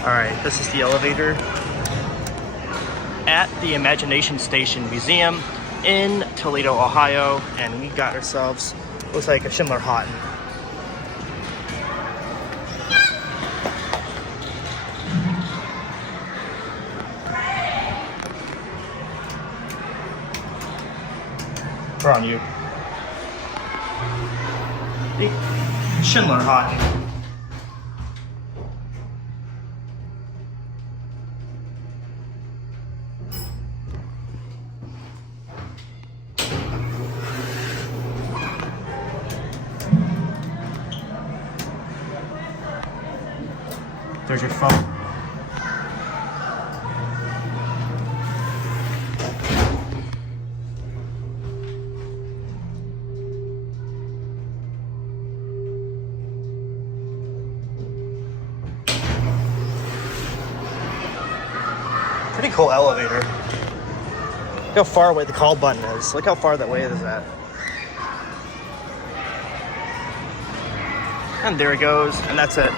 Alright, this is the elevator at the Imagination Station Museum in Toledo, Ohio, and we got ourselves, looks like a Schindler Haughton. We're on you. The Schindler Haughton. There's your phone. Pretty cool elevator. Look how far away the call button is. Look how far that way is that. And there it goes, and that's it.